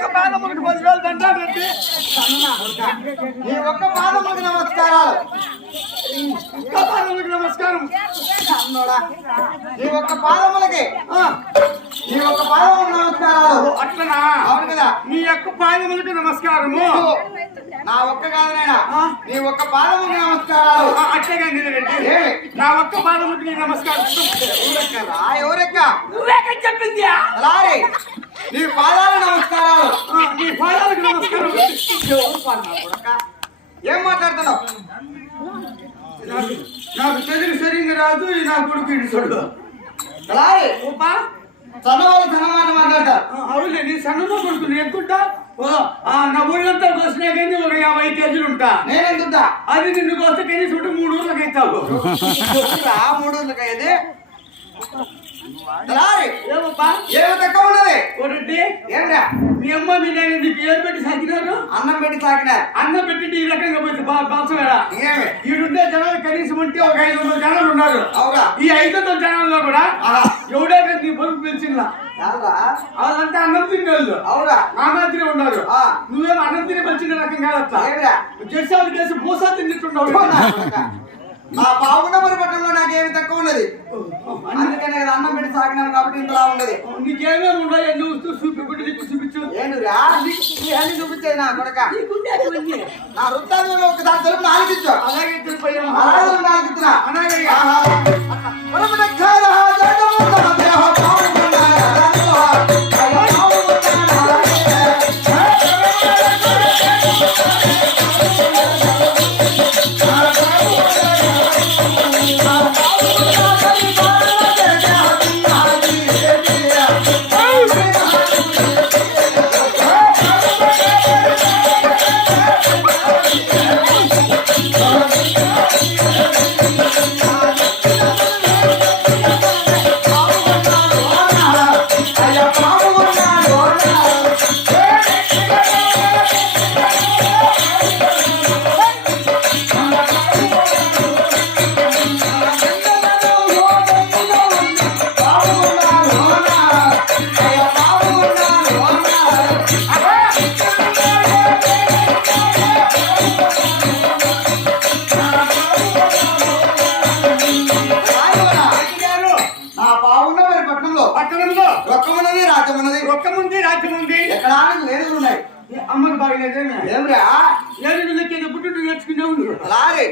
నీ యొక్క పాదములకు పది రోజులు దండాలు రెడ్డి నీ ఒక్క పాదములకు నమస్కారాలు. ఒక్క పాదములకు నమస్కారం. నీ ఒక్క పాదములకి ఆ, నీ ఒక్క పాదములకు నమస్కారాలు. అట్లనా? అవును కదా? నీ యొక్క పాదములకు నమస్కారము. నా ఒక్క కాదు నాయనా? నీ ఒక్క పాదములకు నమస్కారాలు. అట్లగా రెడ్డి? నా ఒక్క పాదములకు నీ నమస్కారం. ఎవరెక్కరా? ఎవరెక్క? నువ్వేక చెప్పింది. నీ పాదాల నమస్కారాలు. నీ పాదాలకు నమస్కారం? ఏం మాట్లాడుతున్నావు? నాకు నాకు తెలుగు సరిగ్గా రాదు ఈ నా కొడుకు ఇడుచుడు రారి ఓపా చన్నవాళ్ళు చన్నమాట మాట్లాడతారు అవునులే నీ సన్నలో కొడుకు నేను ఎక్కుంటా? ఆ, నా ఊళ్ళంతా కోసినా కానీ ఒక యాభై కేజీలు ఉంటా. నేనెందుంటా అది నిన్ను కోస్తే కనీసం ఉంటే మూడు ఊర్లకు అవుతావు చెప్పురా మూడు అయ్యేది రారి మీ అమ్మ మీ నాయన నీకు ఏం పెట్టి సాగినారు అన్నం పెట్టి తాకినారు అన్నం పెట్టి ఈ రకంగా బాల్సమేడా ఏమి? ఈడుండే జనాలు కనీసం ఉంటే ఒక ఐదు వందల జనాలు ఉన్నారు. అవుగా ఈ ఐదు వందల జనాల్లో కూడా. ఎవడే నీ పొరుగు పిలిచిందా? వాళ్ళంతా అన్నం తినేవాళ్ళు అవురా ఆ మాదిరి ఉన్నారు. నువ్వేమో అన్నం తిని మంచిన రకం ఏమిరా? చేసేవాళ్ళు చేసి పూసా తింటున్నావు. పోనా కొడక. నా బాగున్నమరి పట్టణంలో నాకేమి తక్కువ ఉన్నది? అందుకనే కదా అన్నం పెట్టి సాగినాను కాబట్టి ఇంతలా ఉన్నది. నీకేమేమి ఉన్నాయో? నువ్వు చూ- చూపి గుడ్డి నీకు చూపించు. ఏంటిరా నీ అన్ని చూపించేది నా కొడక. నా వృత్తాంతంలో ఒకసారి తెలుపు నాలుగించు అలాగే తిరుపయ్య అలాగే నాలుగుతున్నా అలాగయ్యా. ఏమిరా? ఏడు లెక్కేది పుట్టు నేర్చుకునేవు. అలాగే?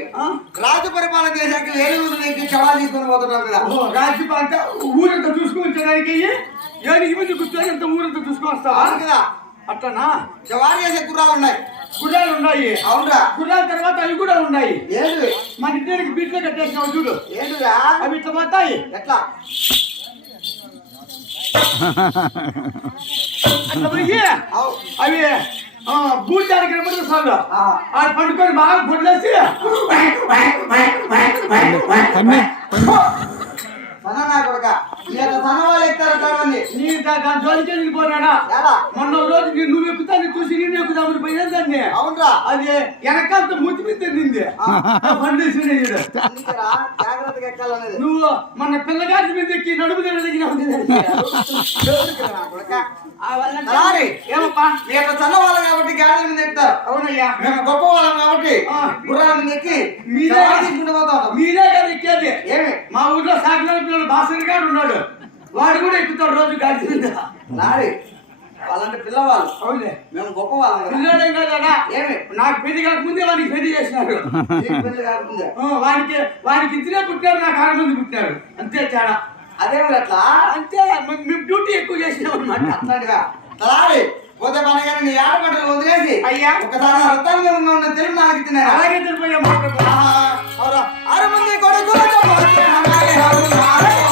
రాజు పరిపాలన చేశాక వేలు నీకు చవా తీసుకొని పోతున్నావు కదా. రాజ్యం అంటే ఊరంతా చూసుకొచ్చడానికి ఏడికి ముందు కూర్చొని అంత ఊరంతా చూసుకొని కదా. అట్లనా? చవారి చేసే గుర్రాలు ఉన్నాయి. గుర్రాలు ఉన్నాయి. అవునరా. గుర్రాల తర్వాత అవి కూడా ఉన్నాయి. ఏంటి మన ఇద్దరికి బీట్లో కట్టేసినావు చూడు. ఏంటిరా అవి ఇట్లా పోతాయి. ఎట్లా? అట్లా పోయి అవు బూటానికి రమ్మని సార్లు ఆ. ఆ పండుకొని బాగా పొడిలేసి సన్న నా కొడక వాళ్ళు నీ దాని జోలికి ఎందుకు పోరాడా? ఎలా? మొన్న రోజు నువ్వు ఎక్కుతాను చూసి నేను ఎక్కుదామని పోయినా దాన్ని అవునరా. అది వెనకాలతో మూతి మీద తింది పండేసి అందుకేరా జాగ్రత్తగా ఎక్కాలనేది. నువ్వు మన పిల్లగారి మీద ఎక్కి నడుము దగ్గర. ఏమప్పా? సన్న వాళ్ళు కాబట్టి గాడిల మీద ఎక్కుతారు. అవునయ్యా. మేము గొప్ప వాళ్ళం కాబట్టి. గుర్రాల మీద ఎక్కి మీరే- పోతా. మీరే కదా ఎక్కేది. ఏమి? మా ఊర్లో సాగిన పిల్లలు భాస్కర్ గారు ఉన్నాడు. వాడు కూడా ఎక్కుతాడు రోజు గాడి మీద. లారీ వాళ్ళంటే పిల్లవాళ్ళు. అవునులే. మేము గొప్ప వాళ్ళం కదా. పిల్లాడేం కదా ఏమి? నాకు పెళ్ళి కాకముందే వానికి పెళ్ళి చేసినారు పెళ్ళి కాకముందే? వానికి వానికి ఇద్దరే పుట్టారు నాకు ఆరు మంది పుట్టారు. అంతే తేడా. అదేమి అట్లా? అంతే మేము డ్యూటీ ఎక్కువ చేసినాం అనమాట అట్లాంటిగా తలారి పోతే మన కానీ నీ ఆడబట్టలు వదిలేసి అయ్యా. ఒకసారి రత్తాన్ని ఉన్న తెలుగు నాకు తిన్నాడు అలాగే తెలిపోయా ఆరు మంది కొడుకులు ఆ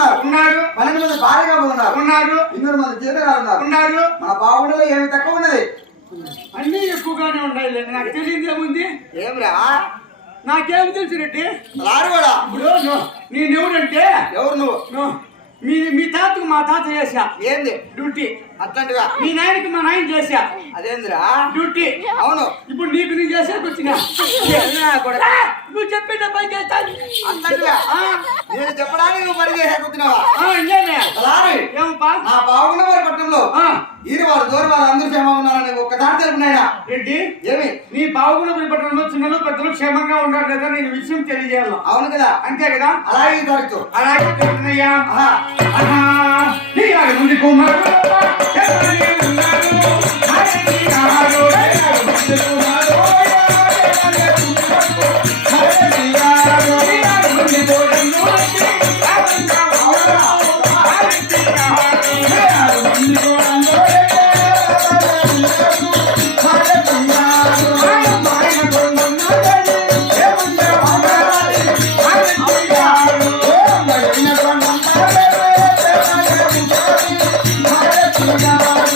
ఉన్నారు. ఉన్నారు. పన్నెండు మంది భార్యగా ఉన్నారు. ఉన్నారు. ఎనిమిది మంది జీతగాలు ఉన్నారు. ఉన్నారు. మన బావుండలో ఏమి తక్కువ ఉన్నది? అన్నీ ఎక్కువగానే ఉన్నాయి నాకు తెలియదు ఏముంది? ఏమిరా? నాకేం తెలుసు రెడ్డి? లారువాడా ఇప్పుడు నువ్వు నేనెవరంటే ఎవరు నువ్వు? నువ్వు మీ మీ తాతకు మా తాత చేశా. ఏంది? డ్యూటీ. అట్లాంటివా? మీ నాయనకి మా నాయన చేశా. అదేందిరా? డ్యూటీ. అవును. ఇప్పుడు నీకు నేను చేసేకి వచ్చిన. నువ్వు చెప్పిన పని చేస్తాను అట్లాంటివా? నేను చెప్పడానికి నువ్వు పని లారీ ఏమప్పా నా బాగున్న వారి పట్టణంలో ఆ, ఈరు వారు దూర వారు అందరూ క్షేమంగా ఉన్నారని ఒక్కసారి తెలుపునాయన రెడ్డి ఏమి నీ బాగున్న పట్టణంలో చిన్నలు పెద్దలు క్షేమంగా ఉన్నారు కదా నేను విషయం తెలియజేయాలి. అవును కదా. అంతే కదా? అలాగే తరచు అలాగే చెప్తున్నాయ్యా ఆహా. Thank you.